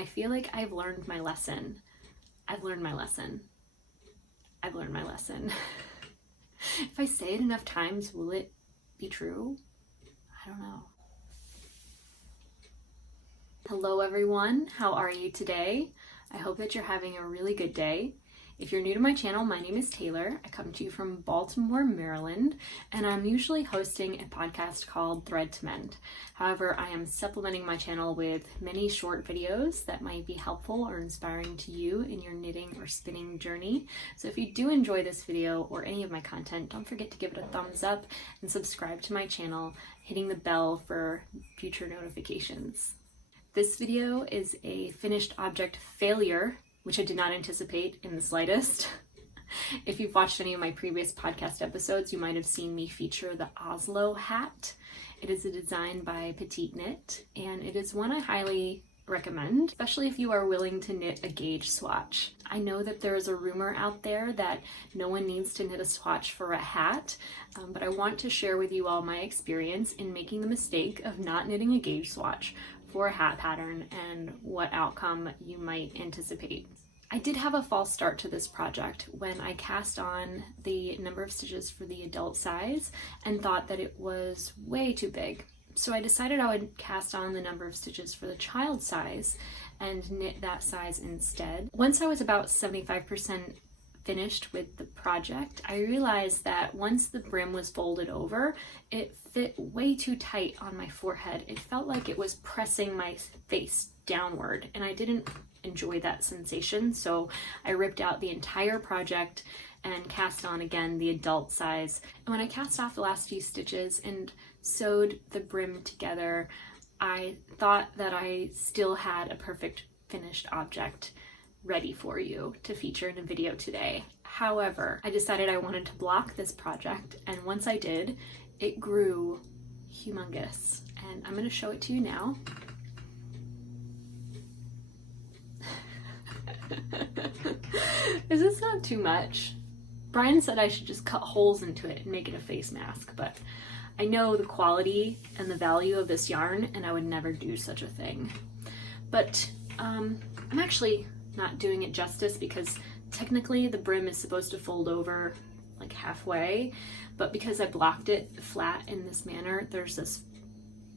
I feel like I've learned my lesson. I've learned my lesson. I've learned my lesson. If I say it enough times, will it be true? I don't know. Hello everyone, how are you today? I hope that you're having a really good day. If you're new to my channel, my name is Taylor. I come to you from Baltimore, Maryland, and I'm usually hosting a podcast called Thread to Mend. However, I am supplementing my channel with many short videos that might be helpful or inspiring to you in your knitting or spinning journey. So if you do enjoy this video or any of my content, don't forget to give it a thumbs up and subscribe to my channel, hitting the bell for future notifications. This video is a finished object failure, which I did not anticipate in the slightest. If you've watched any of my previous podcast episodes, you might have seen me feature the Oslo Hat. It is a design by Petite Knit, and it is one I highly recommend, especially if you are willing to knit a gauge swatch. I know that there is a rumor out there that no one needs to knit a swatch for a hat, but I want to share with you all my experience in making the mistake of not knitting a gauge swatch for a hat pattern and what outcome you might anticipate. I did have a false start to this project when I cast on the number of stitches for the adult size and thought that it was way too big. So I decided I would cast on the number of stitches for the child size and knit that size instead. Once I was about 75% finished with the project, I realized that once the brim was folded over, it fit way too tight on my forehead. It felt like it was pressing my face downward, and I didn't enjoy that sensation, so I ripped out the entire project and cast on again the adult size. And when I cast off the last few stitches and sewed the brim together, I thought that I still had a perfect finished object ready for you to feature in a video today. However, I decided I wanted to block this project, and once I did, it grew humongous, and I'm going to show it to you now. Is this not too much? Brian said I should just cut holes into it and make it a face mask, but I know the quality and the value of this yarn, and I would never do such a thing. But I'm actually not doing it justice, because technically the brim is supposed to fold over like halfway, but because I blocked it flat in this manner, there's this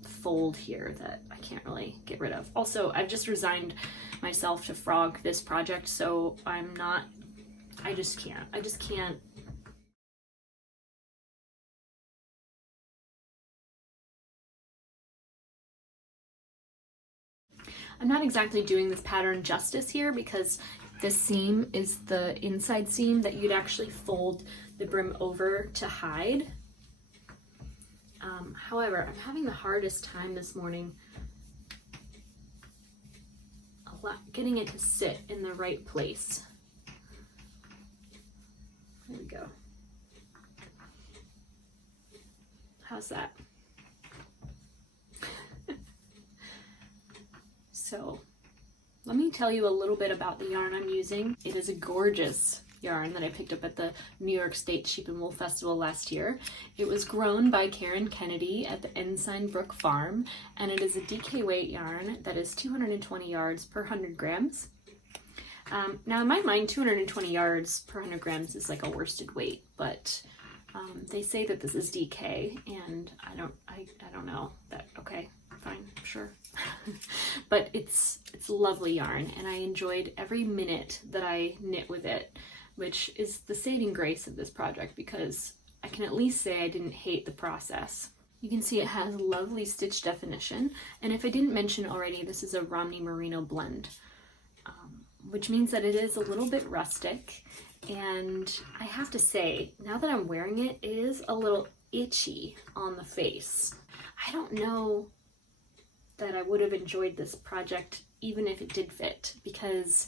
fold here that I can't really get rid of. Also, I've just resigned myself to frog this project, so I just can't. I'm not exactly doing this pattern justice here, because this seam is the inside seam that you'd actually fold the brim over to hide. However, I'm having the hardest time this morning getting it to sit in the right place. There we go. How's that? So let me tell you a little bit about the yarn I'm using. It is a gorgeous yarn that I picked up at the New York State Sheep and Wool Festival last year. It was grown by Karen Kennedy at the Ensign Brook Farm, and it is a DK weight yarn that is 220 yards per 100 grams. Now in my mind, 220 yards per 100 grams is like a worsted weight, but they say that this is DK, and I don't know that. Okay, fine, sure. But it's lovely yarn, and I enjoyed every minute that I knit with it, which is the saving grace of this project, because I can at least say I didn't hate the process. You can see it has lovely stitch definition, and if I didn't mention already, this is a Romney Merino blend, which means that it is a little bit rustic, and I have to say, now that I'm wearing it, it is a little itchy on the face. I don't know that I would have enjoyed this project even if it did fit, because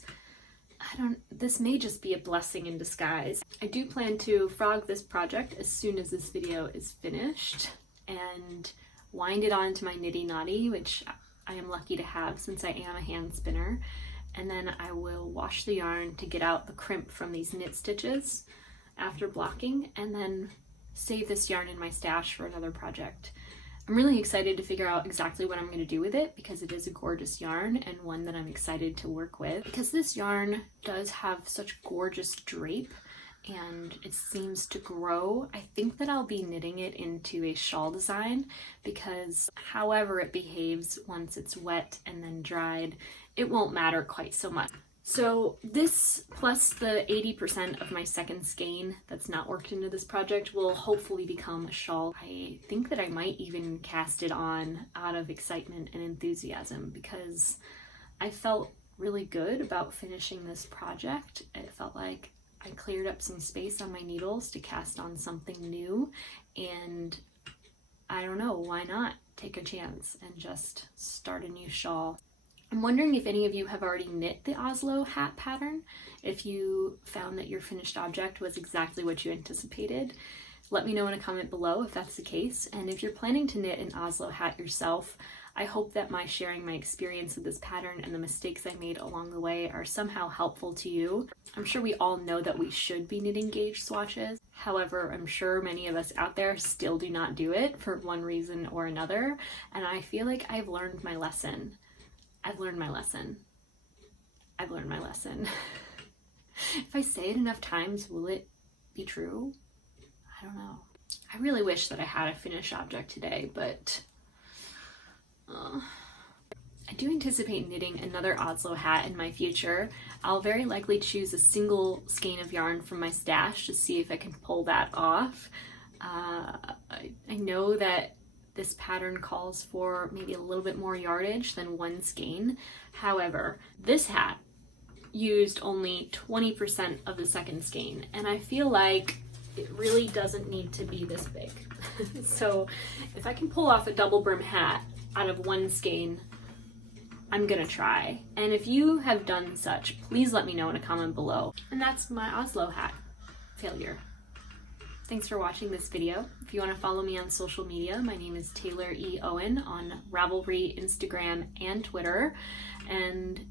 this may just be a blessing in disguise. I do plan to frog this project as soon as this video is finished and wind it onto my nitty knotty, which I am lucky to have since I am a hand spinner, and then I will wash the yarn to get out the crimp from these knit stitches after blocking, and then save this yarn in my stash for another project. I'm really excited to figure out exactly what I'm going to do with it because it is a gorgeous yarn and one that I'm excited to work with. Because this yarn does have such gorgeous drape and it seems to grow, I think that I'll be knitting it into a shawl design because however it behaves once it's wet and then dried, it won't matter quite so much. So this plus the 80% of my second skein that's not worked into this project will hopefully become a shawl. I think that I might even cast it on out of excitement and enthusiasm because I felt really good about finishing this project. It felt like I cleared up some space on my needles to cast on something new, and I don't know, why not take a chance and just start a new shawl. I'm wondering if any of you have already knit the Oslo Hat pattern, if you found that your finished object was exactly what you anticipated. Let me know in a comment below if that's the case, and if you're planning to knit an Oslo Hat yourself, I hope that my sharing my experience with this pattern and the mistakes I made along the way are somehow helpful to you. I'm sure we all know that we should be knitting gauge swatches. However, I'm sure many of us out there still do not do it for one reason or another, and I feel like I've learned my lesson. I've learned my lesson. I've learned my lesson. If I say it enough times, will it be true? I don't know. I really wish that I had a finished object today, but I do anticipate knitting another Oslo hat in my future. I'll very likely choose a single skein of yarn from my stash to see if I can pull that off. I know that this pattern calls for maybe a little bit more yardage than one skein. However, this hat used only 20% of the second skein, and I feel like it really doesn't need to be this big. So if I can pull off a double brim hat out of one skein, I'm gonna try. And if you have done such, please let me know in a comment below. And that's my Oslo hat failure. Thanks for watching this video. If you want to follow me on social media, my name is Taylor E. Owen on Ravelry, Instagram, and Twitter. And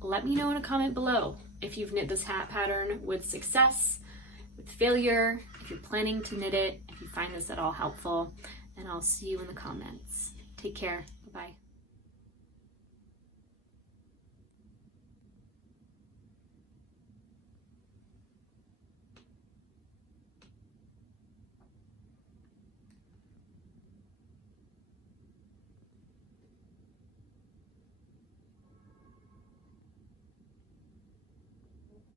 let me know in a comment below if you've knit this hat pattern with success, with failure, if you're planning to knit it, if you find this at all helpful, and I'll see you in the comments. Take care. Bye-bye.